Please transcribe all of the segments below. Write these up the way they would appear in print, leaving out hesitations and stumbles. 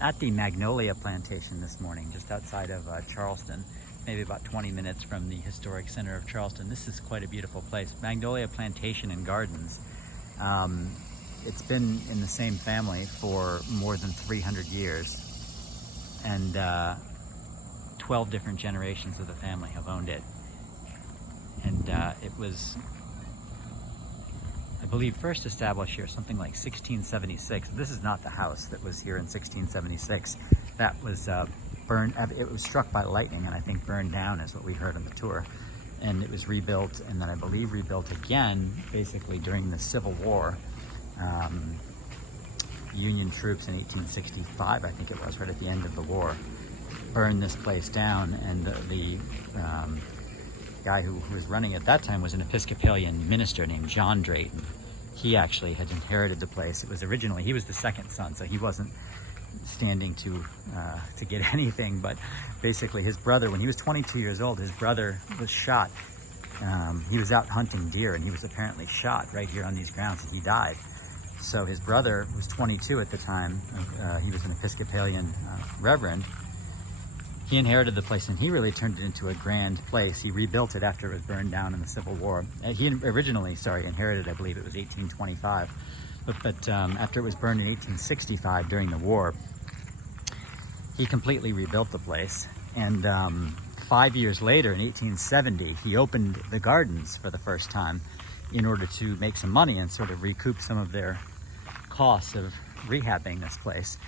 at the Magnolia Plantation this morning, just outside of Charleston, maybe about 20 minutes from the historic center of Charleston. This is quite a beautiful place. Magnolia Plantation and Gardens. It's been in the same family for more than 300 years, and 12 different generations of the family have owned it. And it was, I believe, first established here something like 1676. This is not the house that was here in 1676. That was burned. It was struck by lightning and I think burned down, is what we heard on the tour. And it was rebuilt, and then I believe rebuilt again basically during the Civil War. Union troops in 1865, I think it was, right at the end of the war, burned this place down, and the guy who was running it at that time was an Episcopalian minister named John Drayton. He actually had inherited the place. It was originally, he was the second son, so he wasn't standing to get anything, but basically his brother, when he was 22 years old, his brother was shot. He was out hunting deer and he was apparently shot right here on these grounds, and he died. So his brother was 22 at the time. He was an Episcopalian reverend. He inherited the place, and he really turned it into a grand place. He rebuilt it after it was burned down in the Civil War. He originally, inherited, I believe it was 1825. But after it was burned in 1865 during the war, he completely rebuilt the place. And 5 years later, in 1870, he opened the gardens for the first time in order to make some money and sort of recoup some of their costs of rehabbing this place.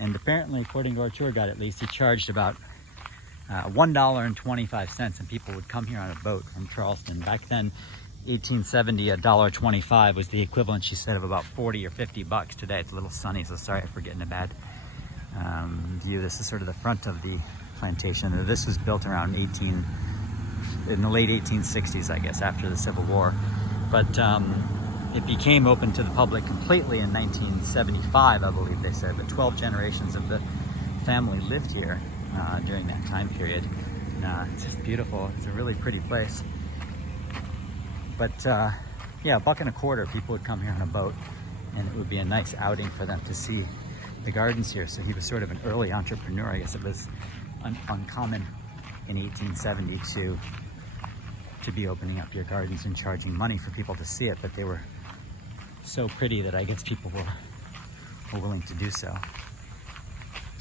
And apparently, according to our tour guide at least, he charged about $1.25, and people would come here on a boat from Charleston. Back then, 1870, $1.25 was the equivalent, she said, of about 40 or 50 bucks today. It's a little sunny, so sorry for getting a bad view. This is sort of the front of the plantation. This was built around in the late 1860s, I guess, after the Civil War. But it became open to the public completely in 1975, I believe they said. But 12 generations of the family lived here during that time period. It's just beautiful. It's a really pretty place. But yeah, $1.25, people would come here on a boat, and it would be a nice outing for them to see the gardens here. So he was sort of an early entrepreneur. I guess it was uncommon in 1872 to be opening up your gardens and charging money for people to see it, but they were so pretty that I guess people were willing to do so.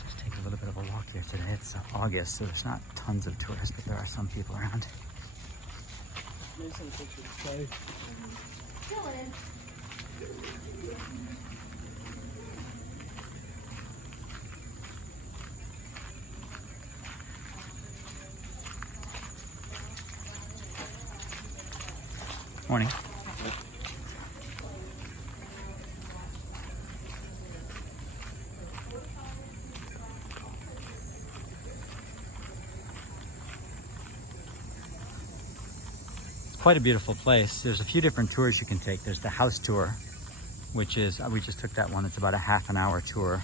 Just take a little bit of a walk here today. It's August, so there's not tons of tourists, but there are some people around. Morning. Quite a beautiful place. There's a few different tours you can take. There's the house tour, which is, we just took that one. It's about a half-an-hour tour.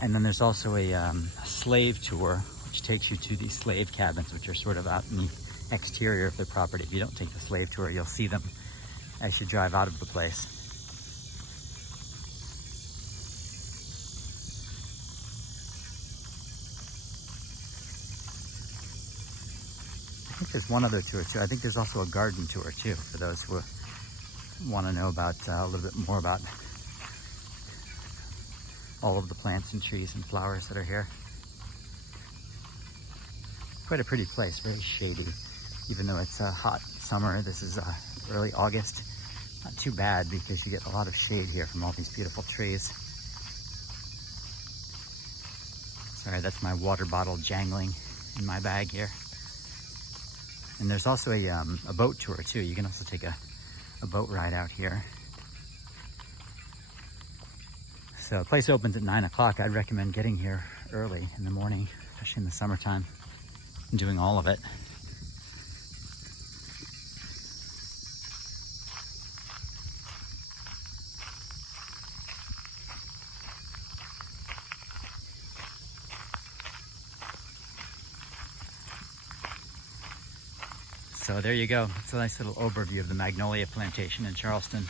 And then there's also a slave tour, which takes you to these slave cabins, which are sort of out in the exterior of the property. If you don't take the slave tour, you'll see them as you drive out of the place. I think there's one other tour too. I think there's also a garden tour too, for those who want to know about a little bit more about all of the plants and trees and flowers that are here. Quite a pretty place, very shady. Even though it's a hot summer, this is early August. Not too bad, because you get a lot of shade here from all these beautiful trees. Sorry, that's my water bottle jangling in my bag here. And there's also a boat tour too. You can also take a boat ride out here. So the place opens at 9 o'clock. I'd recommend getting here early in the morning, especially in the summertime, and doing all of it. So there you go. It's a nice little overview of the Magnolia Plantation in Charleston.